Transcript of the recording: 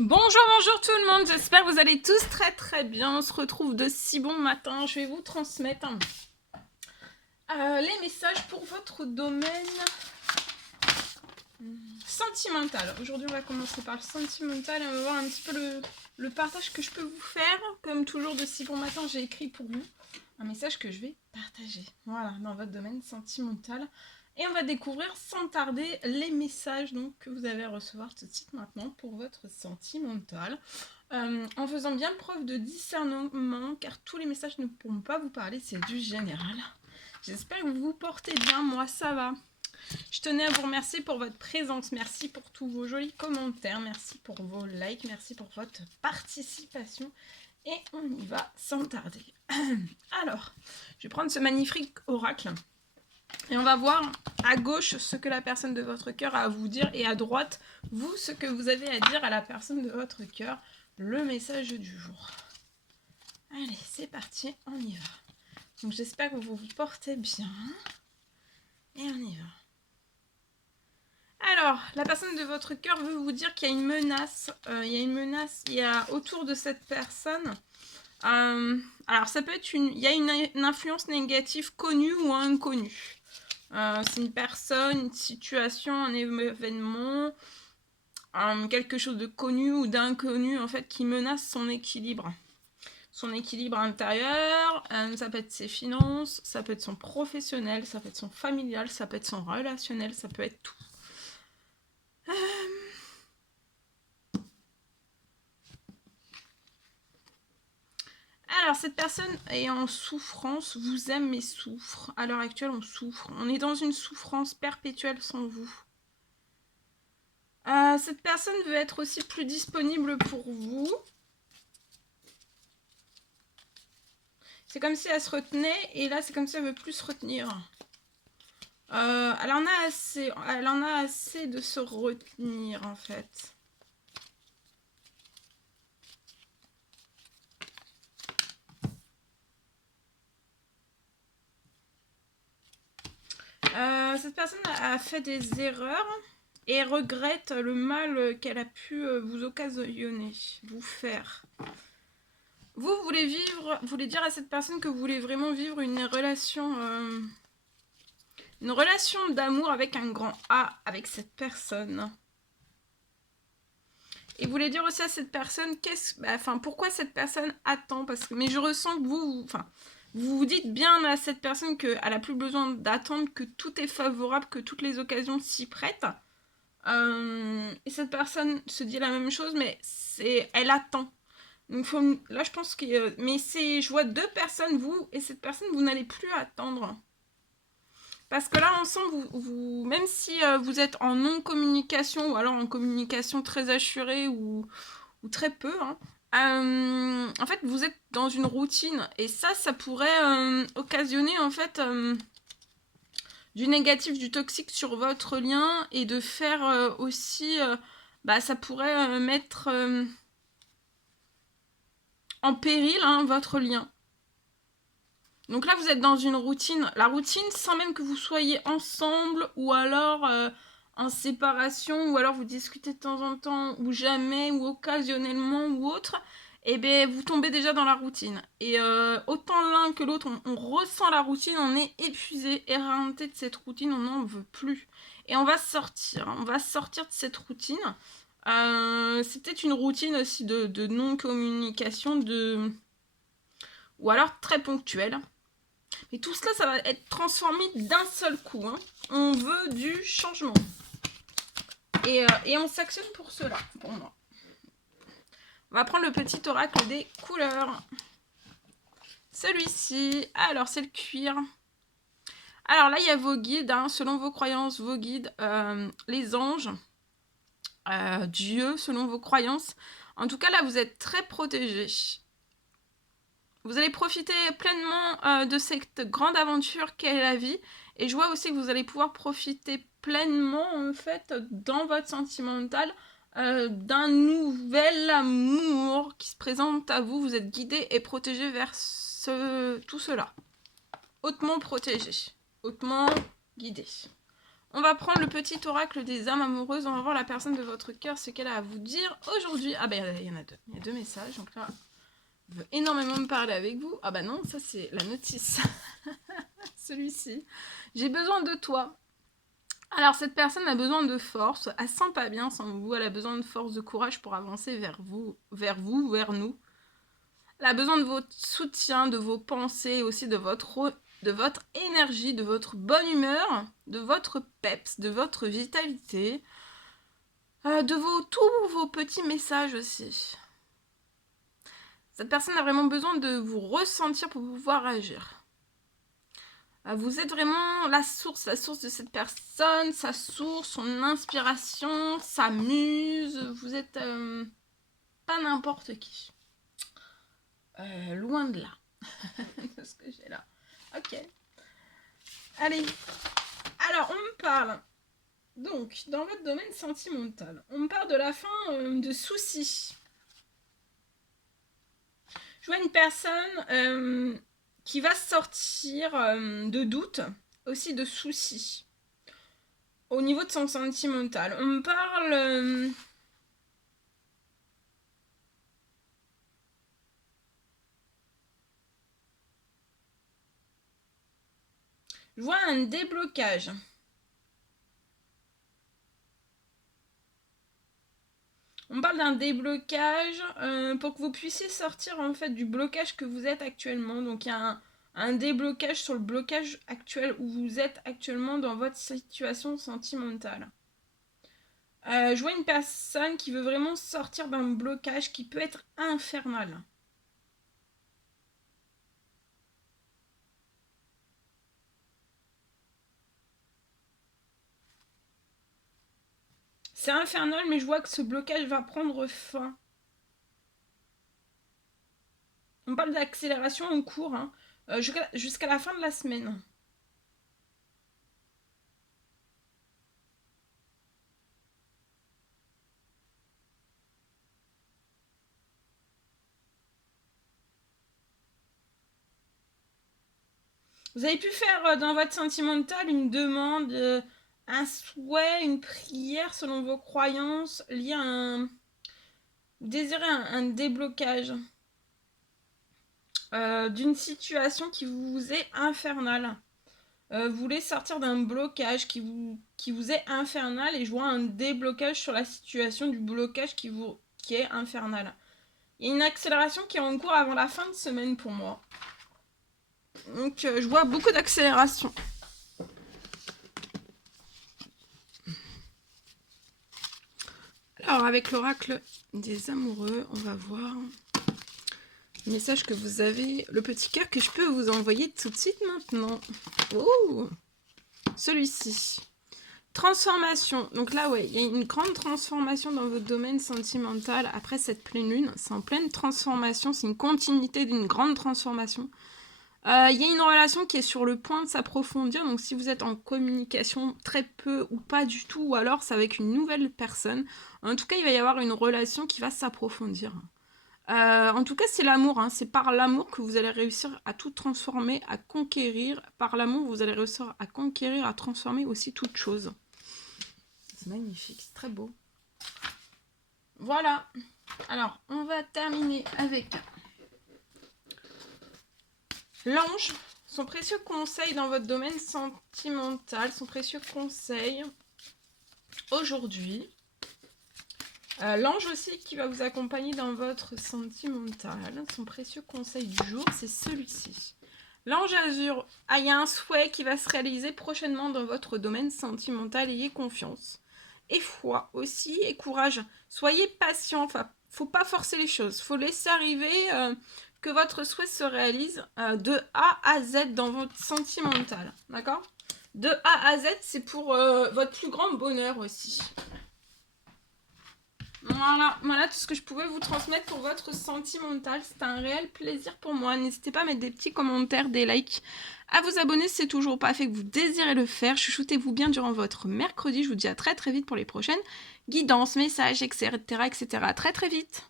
Bonjour tout le monde, j'espère que vous allez tous très bien. On se retrouve de si bon matin. Je vais vous transmettre les messages pour votre domaine sentimental. Aujourd'hui, on va commencer par le sentimental et on va voir un petit peu le partage que je peux vous faire. Comme toujours, de si bon matin, j'ai écrit pour vous un message que je vais partager. Voilà, dans votre domaine sentimental. Et on va découvrir sans tarder les messages donc, que vous allez recevoir tout de suite maintenant pour votre sentimental. En faisant bien preuve de discernement, car tous les messages ne pourront pas vous parler, c'est du général. J'espère que vous vous portez bien, moi ça va. Je tenais à vous remercier pour votre présence, merci pour tous vos jolis commentaires, merci pour vos likes, merci pour votre participation. Et on y va sans tarder. Alors, je vais prendre ce magnifique oracle. Et on va voir à gauche ce que la personne de votre cœur a à vous dire et à droite, vous, ce que vous avez à dire à la personne de votre cœur, le message du jour. Allez, c'est parti, on y va. Donc j'espère que vous vous portez bien. Et on y va. Alors, la personne de votre cœur veut vous dire qu'il y a une menace. Il y a autour de cette personne. Alors ça peut être il y a une influence négative connue ou inconnue. C'est une personne, une situation, un événement, quelque chose de connu ou d'inconnu en fait qui menace son équilibre. Son équilibre intérieur, ça peut être ses finances, ça peut être son professionnel, ça peut être son familial, ça peut être son relationnel, ça peut être tout. Alors, cette personne est en souffrance, vous aime mais souffre. À l'heure actuelle, on souffre. On est dans une souffrance perpétuelle sans vous. Cette personne veut être aussi plus disponible pour vous. C'est comme si elle se retenait, et là, c'est comme si elle veut plus se retenir. Elle en a assez de se retenir, en fait. Cette personne a fait des erreurs et regrette le mal qu'elle a pu vous occasionner, vous faire. Vous voulez dire à cette personne que vous voulez vraiment vivre une relation d'amour avec un grand A avec cette personne. Et vous voulez dire aussi à cette personne pourquoi cette personne attend, mais je ressens que vous vous dites bien à cette personne qu'elle n'a plus besoin d'attendre, que tout est favorable, que toutes les occasions s'y prêtent. Et cette personne se dit la même chose, mais elle attend. Donc là, je pense que... je vois deux personnes, vous et cette personne, vous n'allez plus attendre. Parce que là, ensemble, même si vous êtes en non-communication, ou alors en communication très assurée, ou très peu, en fait, vous êtes dans une routine. Et ça pourrait occasionner, en fait, du négatif, du toxique sur votre lien, et de faire aussi... ça pourrait mettre en péril votre lien. Donc là, vous êtes dans une routine. La routine, sans même que vous soyez ensemble, ou alors en séparation, ou alors vous discutez de temps en temps, ou jamais, ou occasionnellement, ou autre, et bien vous tombez déjà dans la routine. Et autant l'un que l'autre, on ressent la routine, on est épuisé, éreinté de cette routine, on n'en veut plus. Et on va sortir de cette routine. C'est peut-être une routine aussi de non-communication, ou alors très ponctuelle. Mais tout cela, ça va être transformé d'un seul coup. On veut du changement. Et on s'actionne pour cela. Bon, non. On va prendre le petit oracle des couleurs. Celui-ci, alors c'est le cuir. Alors là, il y a vos guides, selon vos croyances, vos guides, les anges, Dieu, selon vos croyances. En tout cas, là, vous êtes très protégés. Vous allez profiter pleinement de cette grande aventure qu'est la vie. Et je vois aussi que vous allez pouvoir profiter pleinement, en fait, dans votre sentimental, d'un nouvel amour qui se présente à vous. Vous êtes guidé et protégé vers tout cela. Hautement protégé. Hautement guidé. On va prendre le petit oracle des âmes amoureuses. On va voir la personne de votre cœur, ce qu'elle a à vous dire aujourd'hui. Ah ben, il y en a deux. Il y a deux messages. Donc là, elle veut énormément me parler avec vous. Ah bah non, ça c'est la notice. Celui-ci. J'ai besoin de toi. Alors, cette personne a besoin de force. Elle sent pas bien sans vous. Elle a besoin de force, de courage pour avancer vers vers nous. Elle a besoin de votre soutien, de vos pensées, aussi de votre énergie, de votre bonne humeur, de votre peps, de votre vitalité, de tous vos petits messages aussi. Cette personne a vraiment besoin de vous ressentir pour pouvoir agir. Vous êtes vraiment la source de cette personne, sa source, son inspiration, sa muse. Vous êtes pas n'importe qui. Loin de là. De ce que j'ai là. Ok. Allez. Alors, on me parle. Donc, dans votre domaine sentimental, on me parle de la fin de soucis. Je vois une personne qui va sortir de doutes, aussi de soucis. Au niveau de son sentimental. On me parle... je vois un déblocage. On parle d'un déblocage pour que vous puissiez sortir en fait du blocage que vous êtes actuellement. Donc il y a un déblocage sur le blocage actuel où vous êtes actuellement dans votre situation sentimentale. Je vois une personne qui veut vraiment sortir d'un blocage qui peut être infernal. C'est infernal, mais je vois que ce blocage va prendre fin. On parle d'accélération en cours, hein, jusqu'à la fin de la semaine. Vous avez pu faire dans votre sentimental une demande, un souhait, une prière selon vos croyances liées à un... Vous désirez un déblocage d'une situation qui vous est infernale. Vous voulez sortir d'un blocage qui vous est infernal et je vois un déblocage sur la situation du blocage qui est infernal. Il y a une accélération qui est en cours avant la fin de semaine pour moi. Donc je vois beaucoup d'accélération. Alors avec l'oracle des amoureux, on va voir le message que vous avez, le petit cœur que je peux vous envoyer tout de suite maintenant. Oh, celui-ci. Transformation. Donc là, ouais, il y a une grande transformation dans votre domaine sentimental après cette pleine lune. C'est en pleine transformation, c'est une continuité d'une grande transformation. Il y a une relation qui est sur le point de s'approfondir, donc si vous êtes en communication très peu ou pas du tout, ou alors c'est avec une nouvelle personne, en tout cas il va y avoir une relation qui va s'approfondir. En tout cas c'est l'amour, hein. C'est par l'amour que vous allez réussir à tout transformer, à conquérir. Par l'amour vous allez réussir à conquérir, à transformer aussi toute chose. C'est magnifique, c'est très beau. Voilà, alors on va terminer avec... l'ange, son précieux conseil dans votre domaine sentimental, son précieux conseil aujourd'hui. L'ange aussi qui va vous accompagner dans votre sentimental, son précieux conseil du jour, c'est celui-ci. L'ange azur, il y a un souhait qui va se réaliser prochainement dans votre domaine sentimental, ayez confiance. Et foi aussi, et courage. Soyez patient, enfin, faut pas forcer les choses, faut laisser arriver... que votre souhait se réalise de A à Z dans votre sentimental, d'accord? De A à Z, c'est pour votre plus grand bonheur aussi. Voilà tout ce que je pouvais vous transmettre pour votre sentimental. C'était un réel plaisir pour moi. N'hésitez pas à mettre des petits commentaires, des likes, à vous abonner si c'est toujours pas fait, que vous désirez le faire. Chuchotez-vous bien durant votre mercredi. Je vous dis à très très vite pour les prochaines guidances, messages, etc. etc. Très très vite.